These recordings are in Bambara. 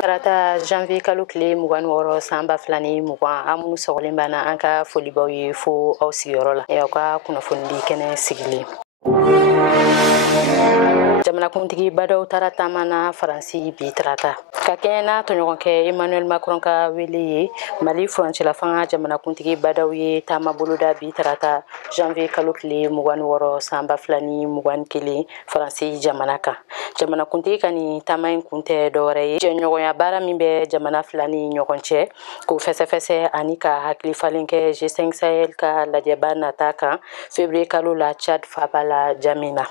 Tarata janvier kalo tile 26 san 2020 an minnu sɔgɔlen b'an an ka folibaw ye fo aw sigiyɔrɔ la aw ka kunnafoni di kɛnɛ sigilen. Jamanakuntigi Badaw taara taama na Faransi bi tarata ka kɛɲɛ n'a tɔɲɔgɔnkɛ Emmanuel Macron ka wele ye. Mali furancɛla fanga jamanakuntigi Badaw ye taama boloda bi tarata janvier kalo tile 26 san 2021 Faransi jamana kan. Jamanakuntigi ka nin taama in kun tɛ dɔwɛrɛ ye jɛɲɔgɔnya baara min bɛ jamana fila ni ɲɔgɔn cɛ k'o fɛsɛfɛsɛ ani ka hakili falen kɛ G5 Sahel ka lajɛba nata kan février kalo la Tchad faba la Jamina.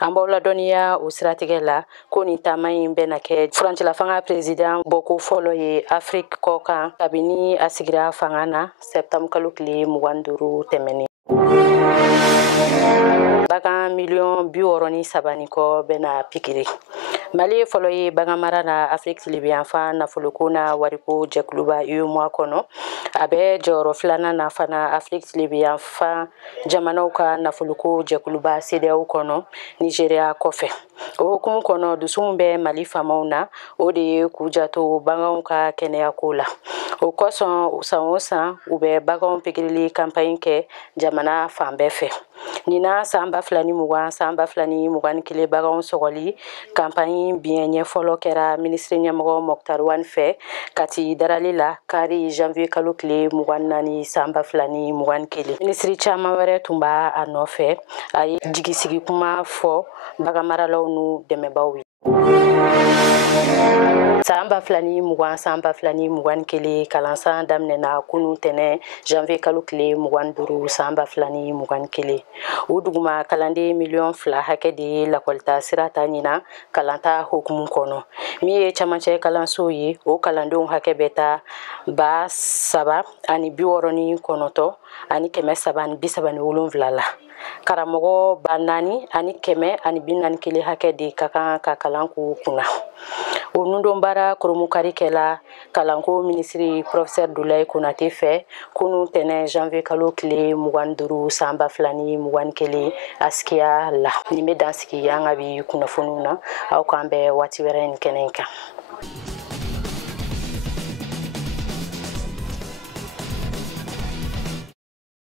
An b'aw ladɔnniya o siratigɛ la ko nin taama in bɛna kɛ furancɛla fanga président bɔko fɔlɔ ye Afrique kɔ kan kabini a sigira fanga na septembre kalo tile 25 tɛmɛnen. Bagan miliyɔn 63 kɔ bɛna pikiri. Mali fɔlɔ ye bagan mara na Afrique tilibiyanfan nafoloko na wariko jɛkuluba UEMOA kɔnɔ. A bɛ jɔyɔrɔ filanan na fana Afrique tilibiyanfan jamanaw ka nafoloko jɛkuluba CEDEAO kɔnɔ Nigeria kɔfɛ. O hukumu kɔnɔ dusuw bɛ Mali faamaw na o de ye k'u jato baganw ka kɛnɛyako la. O kosɔn san o san u bɛ baganw pikirili campagne kɛ jamana fan bɛɛ fɛ. Nina san 2020 san 2021 baganw sɔgɔli campagne biɲɛ ɲɛfɔlɔ kɛra ministre ɲɛmɔgɔ Mokhtar Wane fɛ Kati darali la kari janvier kalo tile 24 san 2021. Ministre caman wɛrɛ tun b'a a nɔfɛ. A ye jigisigi kuma fɔ baganmaralaw n'u dɛmɛbaw ye. San 2020 san 2021 kalansan daminɛna kunun tɛnɛ janvier kalo tile 25 san 2021. O duguma kalanden miliyɔn 2 hakɛ de ye lakɔlita sira ta ɲina kalanta hukumu kɔnɔ. Min ye camancɛ kalanso ye o kalandenw hakɛ bɛ taa 369 ani 337 la. Karamɔgɔ 4,941 hakɛ de ka kan ka kalan k'u kunna. O nundonbaara koromukarikɛla kalanko minisiri professeur Dulaye Konate fɛ kunun tɛnɛ janvier kalo tile 25 san 2021 Askiya la. Nin bɛ dansigi an ka bi kunnafoniw na aw k'an bɛn waati wɛrɛ nin kɛnɛ kan.